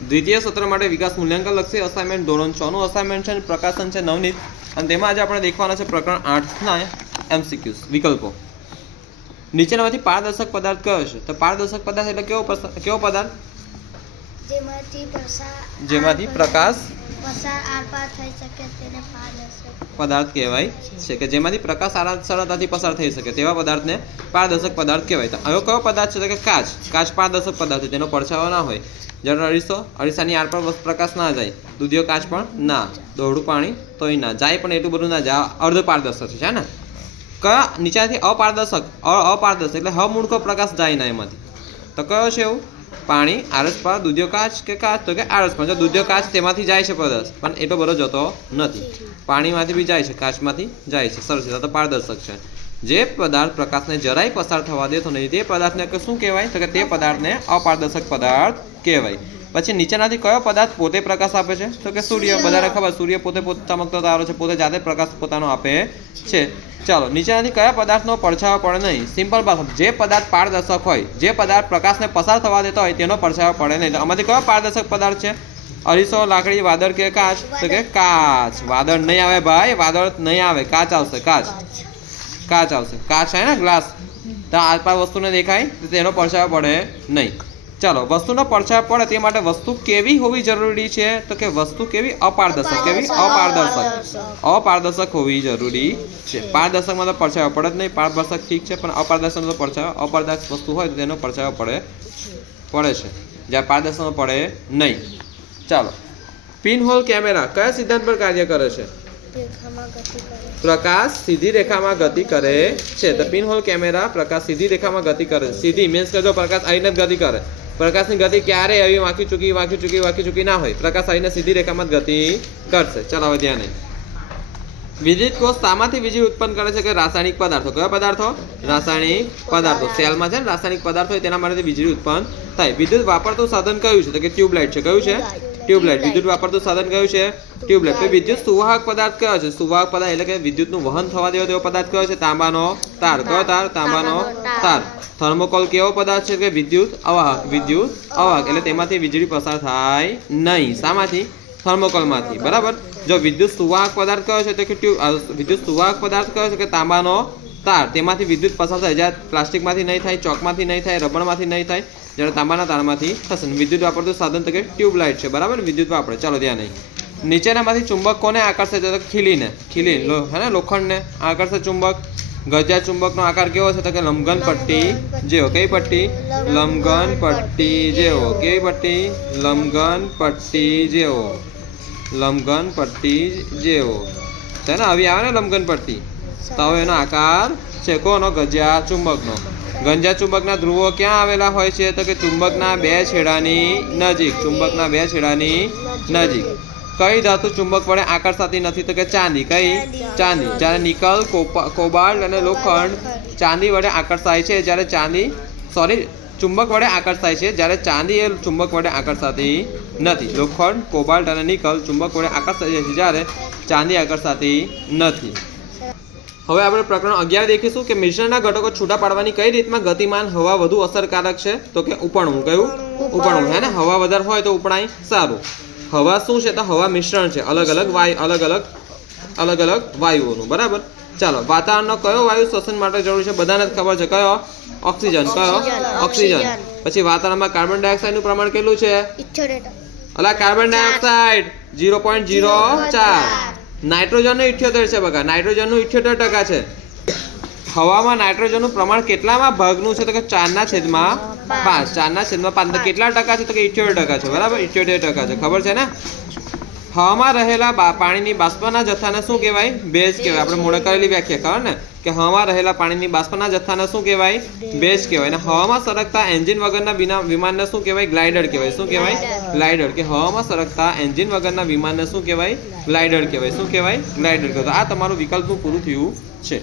દ્વિતીય સત્ર માટે વિકાસ મૂલ્યાંકન લક્ષી અસાઇનમેન્ટ ધોરણ 6 નું અસાઇનમેન્ટ છે, પ્રકાશન છે નવનીત, અને તેમાં આજે આપણે દેખવાના છે પ્રકરણ 8 ના એમસીક્યુઝ વિકલ્પો. નીચેનામાંથી પારદર્શક પદાર્થ કયો છે? તો પારદર્શક પદાર્થ એટલે કેવો પદાર્થ? જેમાંથી પ્રકાશ પદાર્થ કહેવાય છે, કે જેમાંથી પ્રકાશ સરળતાથી પસાર થઈ શકે તેવા પદાર્થને પારદર્શક પદાર્થ કહેવાય. તો હવે કયો પદાર્થ છે? તો કે કાચ. કાચ પારદર્શક પદાર્થ છે, તેનો પડછાયો ના હોય. જ્યારે અરીસાની આર પર પ્રકાશ ના જાય, દૂધિયો કાચ પણ ના, દોરડું પાણી તોય ના જાય, પણ એટલું બધું ના જાય, અર્ધ પારદર્શક છે ને. કયા નીચેથી અપારદર્શક એટલે હમૂળખો પ્રકાશ જાય ના એમાંથી. તો કયો છે એવું? પાણી, આરસ પર, દૂધિયો કાચ કે કાચ? તો કે આરસ પર. જો દૂધિયો કાચ તેમાંથી જાય છે પદાર્થ, પણ એટલો બધો જતો નથી. પાણીમાંથી બી જાય છે, કાચમાંથી જાય છે. સરસ, તો પારદર્શક છે. જે પદાર્થ પ્રકાશને જરાય પસાર થવા દેતો નહીં તે પદાર્થને શું કહેવાય? તો કે તે પદાર્થને અપારદર્શક પદાર્થ કહેવાય. પછી નીચેનાથી કયો પદાર્થ પોતે પ્રકાશ આપે છે? તો કે સૂર્ય. બધાને ખબર, સૂર્ય પોતે ચમકતો તારો છે, પોતે જાતે પ્રકાશ પોતાનો આપે છે. ચાલો, નીચેનાથી કયા પદાર્થનો પડછાયો પડે નહીં? સિમ્પલ ભાષા, જે પદાર્થ પારદર્શક હોય, જે પદાર્થ પ્રકાશને પસાર થવા દેતો હોય તેનો પડછાયો પડે નહીં. તો આમાંથી કયો પારદર્શક પદાર્થ છે? અરીસો, લાકડી, વાદળ કે કાચ? તો કે કાચ. વાદળ નહીં આવે ભાઈ, વાદળ નહીં આવે, કાચ આવશે. કાચ આવશે. કાચ છે ને, ગ્લાસ. તો આસપાસ વસ્તુને દેખાય તો તેનો પડછાયો પડે નહીં. ચાલો, વસ્તુનો પડછાયો પડે તે માટે વસ્તુ કેવી હોવી જરૂરી છે? તો કે વસ્તુ કેવી? અપારદર્શક. કેવી? અપારદર્શક હોવી જરૂરી છે. પારદર્શકમાં તો પડછાયો પડે જ નહીં, પારદર્શક ઠીક છે, પણ અપારદર્શકનો તો પડછાયો, અપારદર્શક વસ્તુ હોય તો તેનો પડછાયો પડે છે, જ્યાં પારદર્શકનો પડે નહીં. ચાલો, પિનહોલ કેમેરા કયા સિદ્ધાંત પર કાર્ય કરે છે? પ્રકાશ સીધી રેખામાં ગતિ કરે છે. તો પિનહોલ કેમેરા પ્રકાશ સીધી રેખામાં ગતિ કરે છે. સીધી મીન્સ કે જો પ્રકાશ આવીને જ ગતિ કરે. પ્રકાશની ગતિ ક્યારેય એવી વાંકી ચૂકી ના હોય. પ્રકાશ આવીને સીધી રેખામાં જ ગતિ કરશે. ચાલો, હવે ધ્યાન નહીં. વિદ્યુત કોષ શામાંથી વીજળી ઉત્પન્ન કરે છે? કે રાસાયણિક પદાર્થો. કયા પદાર્થો? રાસાયણિક પદાર્થો. સેલમાં છે ને રાસાયણિક પદાર્થો હોય તેના માટે વીજળી ઉત્પન્ન થાય. વિદ્યુત વાપરતું સાધન કયું છે? તો કે ટ્યુબલાઇટ છે. કયું છે? ટ્યુબલાઇટ. વિદ્યુત વાપરતું સાધન કયું છે? ટ્યુબલાઇટ. તો વિદ્યુત સુવાહક પદાર્થ કયો છે? સુવાહક પદાર્થ એટલે કે વિદ્યુતનું વહન થવા દેવો તેવો પદાર્થ કયો છે? તાંબાનો તાર. કયો તાર? તાંબાનો તાર. થર્મોકોલ કેવો પદાર્થ છે? કે વિદ્યુત અવાહક. વિદ્યુત અવાહક એટલે તેમાંથી વીજળી પસાર થાય નહીં. શામાંથી? થર્મોકોલમાંથી. બરાબર. જો વિદ્યુત સુવાહક પદાર્થ કયો છે? તો કે વિદ્યુત સુવાહક પદાર્થ કયો છે? કે તાંબાનો તાર. તેમાંથી વિદ્યુત પસાર થાય. જ્યારે પ્લાસ્ટિકમાંથી નહીં થાય, ચોકમાંથી નહીં થાય, રબરમાંથી નહીં થાય, જ્યારે તાંબાના તારમાંથી થશે. વિદ્યુત વાપરતું સાધન તો કે ટ્યુબલાઇટ છે. બરાબર. વિદ્યુત વાપરે. ચાલો, ધ્યાન નહીં. નીચેનામાંથી ચુંબક કોને આકર્ષે છે? તો ખીલી હે ને, લોખંડને આકર્ષે ચુંબક. ગજા ચુંબકનો આકાર કેવો છે? તો કે લંબઘન પટ્ટી જેવો. કઈ પટ્ટી? લંબઘન પટ્ટી જેવો. કેવી પટ્ટી? લંબઘન પટ્ટી જેવો. લંબઘન પટ્ટી જેવો છે ને. આવી આવે ને લંબઘન પટ્ટી. તો હવે એનો આકાર છે કોનો? ગજા ચુંબકનો. ગંજા ચુંબકના ધ્રુવો ક્યાં આવેલા હોય છે? તો કે ચુંબકના બે છેડાની નજીક. ચુંબકના બે છેડાની નજીક. કઈ ધાતુ ચુંબક વડે આકર્ષાતી નથી? તો કે ચાંદી. કઈ? ચાંદી. જ્યારે નિકલ, કોબાલ્ટ અને લોખંડ ચાંદી વડે આકર્ષાય છે, જ્યારે ચુંબક વડે આકર્ષાય છે, જ્યારે ચાંદી એ ચુંબક વડે આકર્ષાતી નથી. લોખંડ, કોબાલ્ટ અને નિકલ ચુંબક વડે આકર્ષાય છે, જ્યારે ચાંદી આકર્ષાતી નથી. હવે આપણે પ્રકરણ 11 દેખીશું કે મિશ્રણના ઘટકો છૂટા પાડવાની કઈ રીતમાં ગતિમાન હવા વધુ અસરકારક છે? તો કે ઉપણવું. કયું? ઉપણવું. હે ને. હવા વધારે હોય તો ઉપણાય સારું. હવા શું છે? તો હવા મિશ્રણ છે, અલગ અલગ વાયુઓનું. બરાબર. ચાલો, વાતાવરણનો કયો વાયુ શ્વસન માટે જરૂરી છે? બધાને જ ખબર છે. કયો? ઓક્સિજન. કયો? ઓક્સિજન. પછી વાતાવરણમાં કાર્બન ડાયોક્સાઇડનું પ્રમાણ કેટલું છે? Carbon dioxide 0.04. નાઇટ્રોજનનું 78 છે. બગા, નાઇટ્રોજનનું 78% છે. હવામાં નાઇટ્રોજનનું પ્રમાણ કેટલામાં ભાગનું છે? તો કે 4/5. 4/5. કેટલા ટકા છે? તો કે 78% છે. બરાબર. 78% છે. ખબર છે ને. હવામાં રહેલા પાણીની બાષ્પના જથ્થાને શું કહેવાય? ભેજ કહેવાય. આપણે મોડે કરેલી વ્યાખ્યા ખબર ને, કે હવામાં રહેલા પાણીની બાષ્પના જથ્થાને શું કહેવાય? ભેજ કહેવાય. અને હવામાં સરકતા એન્જિન વગરના વિમાનને શું કહેવાય? ગ્લાઇડર કહેવાય. શું કહેવાય? ગ્લાઇડર. કે હવામાં સરકતા એન્જિન વગરના વિમાનને શું કહેવાય? ગ્લાઇડર કહેવાય. શું કહેવાય? ગ્લાઇડર કહેવાય. આ તમારું વિકલ્પનું પૂરું થયું છે.